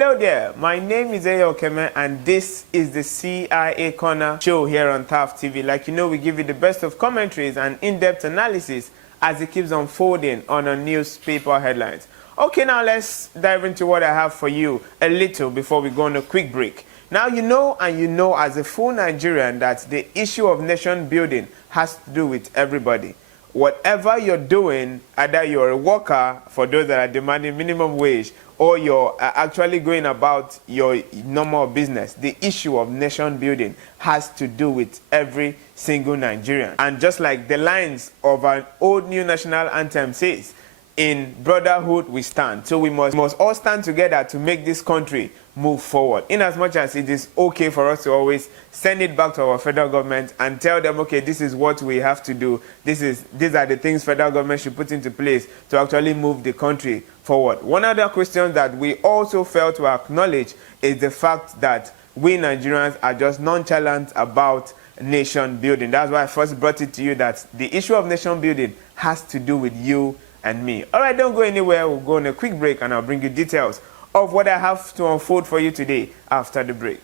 Hello there, my name is Eyokeme and this is the CIA Corner show here on TAF TV. Like you know, we give you the best of commentaries and in-depth analysis as it keeps unfolding on our newspaper headlines. Okay, now let's dive into what I have for you a little before we go on a quick break. Now you know as a full Nigerian that the issue of nation building has to do with everybody. Whatever you're doing, either you're a worker, for those that are demanding minimum wage, or you're actually going about your normal business, the issue of nation building has to do with every single Nigerian. And just like the lines of an old new national anthem says, in brotherhood we stand. So we must all stand together to make this country move forward. In as much as it is okay for us to always send it back to our federal government and tell them, okay, this is what we have to do. These are the things federal government should put into place to actually move the country forward. One other question that we also fail to acknowledge is the fact that we Nigerians are just nonchalant about nation building. That's why I first brought it to you that the issue of nation building has to do with you and me. All right, don't go anywhere. We'll go on a quick break and I'll bring you details of what I have to unfold for you today after the break.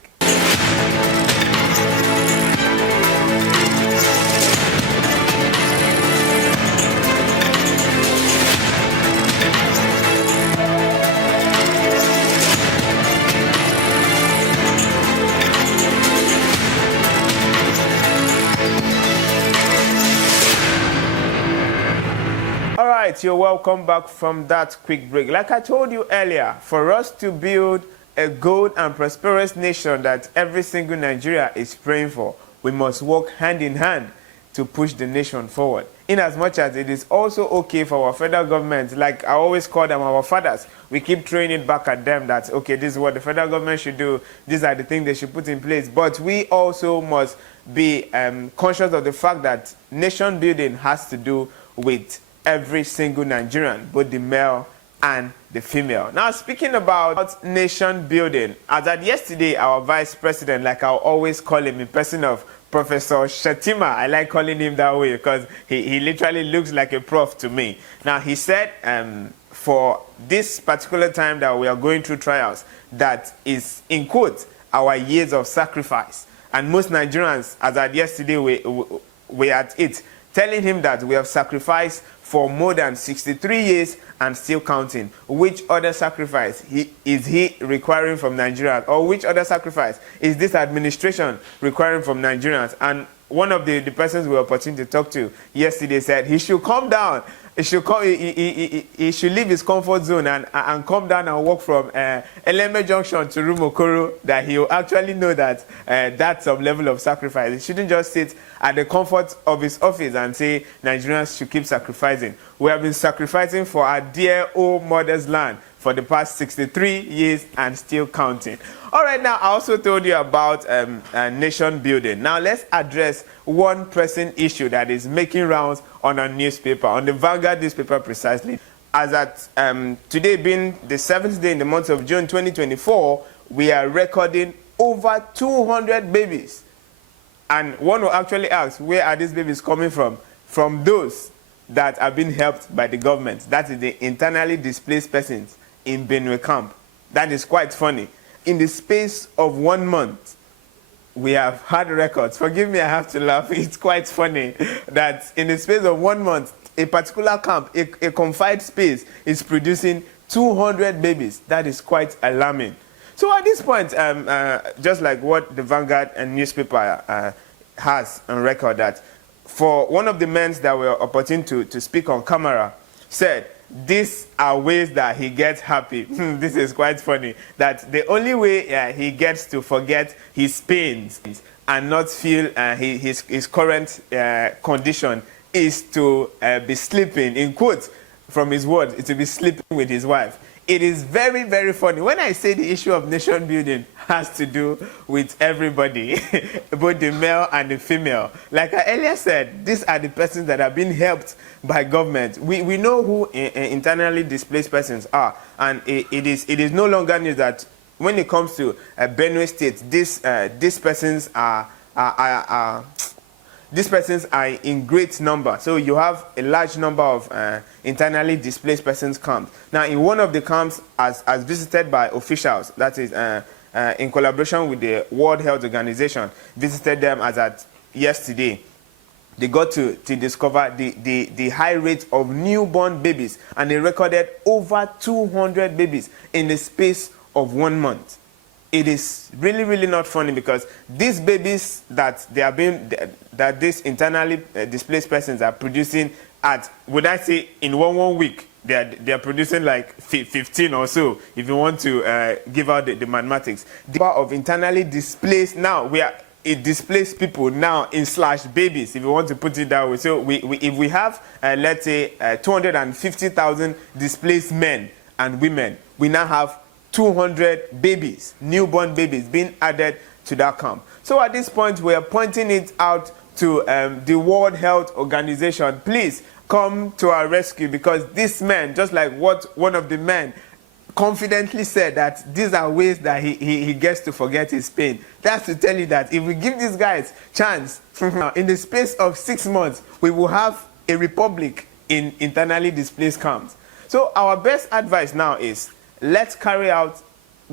You're welcome back from that quick break. Like I told you earlier, for us to build a good and prosperous nation that every single Nigeria is praying for, we must work hand in hand to push the nation forward. In as much as it is also okay for our federal government, like I always call them our fathers, we keep throwing it back at them that, okay, this is what the federal government should do, these are the things they should put in place. But we also must be conscious of the fact that nation building has to do with every single Nigerian, both the male and the female. Now, speaking about nation building, as at yesterday, our vice president, like I'll always call him in person of Professor Shetima, I like calling him that way because he literally looks like a prof to me. Now, he said for this particular time that we are going through trials, that is, in quotes, our years of sacrifice. And most Nigerians, as at yesterday, we at it, telling him that we have sacrificed for more than 63 years and still counting. Which other sacrifice is he requiring from Nigerians? Or which other sacrifice is this administration requiring from Nigerians? And one of the persons we were opportunity to talk to yesterday said he should come down. He should leave his comfort zone and come down and walk from Eleme Junction to Rumokoro, that he will actually know that that's some level of sacrifice. He shouldn't just sit at the comfort of his office and say Nigerians should keep sacrificing. We have been sacrificing for our dear old mother's land for the past 63 years and still counting. All right, now I also told you about nation building. Now let's address one pressing issue that is making rounds on our newspaper, on the Vanguard newspaper precisely. As at today being the 7th day in the month of June 2024, we are recording over 200 babies. And one will actually ask, where are these babies coming from? From those that have been helped by the government. That is the internally displaced persons in Benue camp. That is quite funny. In the space of 1 month, we have had records. Forgive me, I have to laugh. It's quite funny that in the space of 1 month, a particular camp, a confined space, is producing 200 babies. That is quite alarming. So at this point, just like what the Vanguard and newspaper has on record, that for one of the men that were opportune to speak on camera, said, these are ways that he gets happy. This is quite funny. That the only way he gets to forget his pains and not feel his current condition is to be sleeping, in quotes from his words, to be sleeping with his wife. It is very, very funny. When I say the issue of nation building has to do with everybody, both the male and the female. Like I earlier said, these are the persons that have been helped by government. We know who internally displaced persons are. And it is no longer news that when it comes to Benue State, these persons are these persons are in great number. So you have a large number of internally displaced persons camps. Now, in one of the camps, as visited by officials, that is in collaboration with the World Health Organization, visited them as at yesterday, they got to discover the high rate of newborn babies, and they recorded over 200 babies in the space of 1 month. It is really, really not funny, because these babies that these internally displaced persons are producing at, would I say, in one week, they are producing like 15 or so, if you want to give out the mathematics. The number of internally displaced, now it displaced people now in slash babies, if you want to put it that way. So if we have, let's say, 250,000 displaced men and women, we now have 200 babies, newborn babies, being added to that camp. So at this point, we are pointing it out to the World Health Organization. Please come to our rescue, because this man, just like what one of the men confidently said, that these are ways that he gets to forget his pain. That's to tell you that if we give these guys chance, in the space of 6 months, we will have a republic in internally displaced camps. So our best advice now is, let's carry out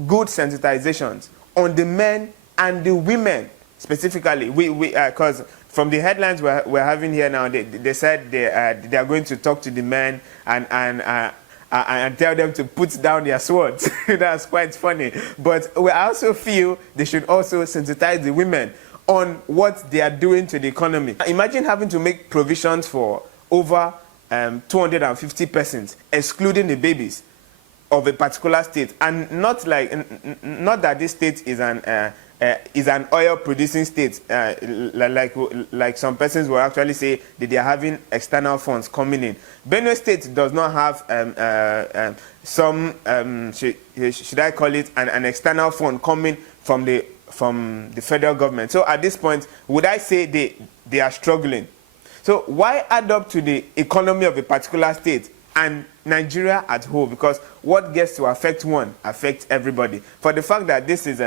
good sensitizations on the men and the women specifically. Because from the headlines we're having here now, they said they are going to talk to the men and tell them to put down their swords. That's quite funny. But we also feel they should also sensitize the women on what they are doing to the economy. Imagine having to make provisions for over 250 persons, excluding the babies of a particular state, and not that this state is an oil-producing state, like some persons will actually say that they are having external funds coming in. Benue State does not have should I call it an external fund coming from the federal government. So at this point, would I say they are struggling? So why add up to the economy of a particular state and Nigeria at whole? Because what gets to affect one affects everybody. For the fact that this is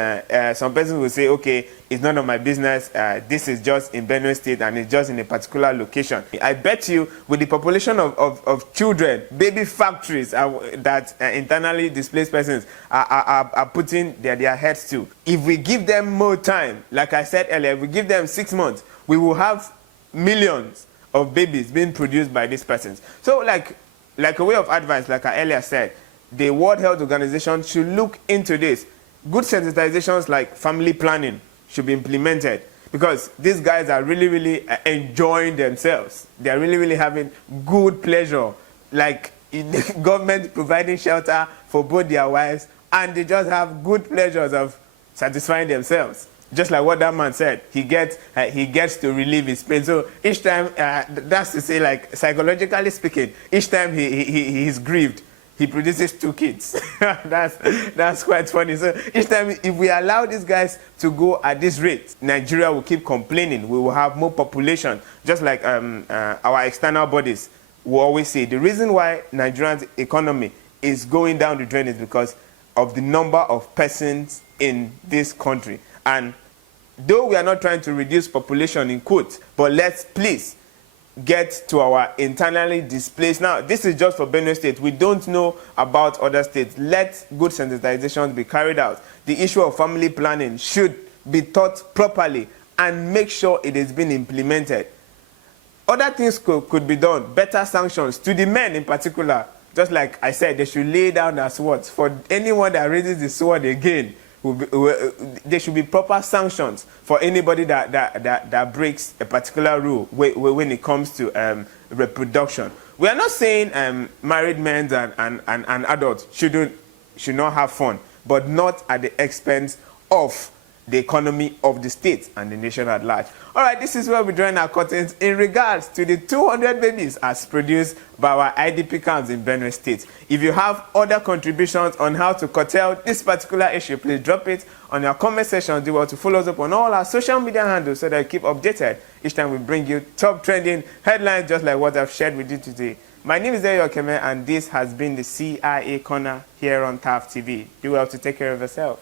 some persons will say, okay, it's none of my business, this is just in Benue State and it's just in a particular location. I bet you, with the population of children, baby factories that internally displaced persons are putting their heads to, if we give them more time, like I said earlier, if we give them 6 months, we will have millions of babies being produced by these persons. So like a way of advice, like I earlier said, the World Health Organization should look into this. Good sensitizations like family planning should be implemented, because these guys are really, really enjoying themselves. They are really, really having good pleasure, like the government providing shelter for both their wives, and they just have good pleasures of satisfying themselves. Just like what that man said, he gets to relieve his pain. So each time, that's to say, like psychologically speaking, each time he's grieved, he produces 2 kids. that's quite funny. So each time, if we allow these guys to go at this rate, Nigeria will keep complaining. We will have more population. Just like our external bodies will always say, the reason why Nigeria's economy is going down the drain is because of the number of persons in this country. And though we are not trying to reduce population in quotes, but let's please get to our internally displaced. Now, this is just for Benue State. We don't know about other states. Let good sensitizations be carried out. The issue of family planning should be taught properly and make sure it is being implemented. Other things could be done. Better sanctions to the men in particular. Just like I said, they should lay down their swords. For anyone that raises the sword again, there should be proper sanctions for anybody that breaks a particular rule when it comes to reproduction. We are not saying married men and adults should not have fun, but not at the expense of the economy of the state and the nation at large. All right, this is where we're drawing our curtains in regards to the 200 babies as produced by our IDP camps in Benue State. If you have other contributions on how to curtail this particular issue, please drop it on your comment section. Do well to follow us up on all our social media handles so that you keep updated each time we bring you top trending headlines just like what I've shared with you today. My name is Eyo Keme, and this has been the CIA Corner here on TAF TV. Do well to take care of yourself.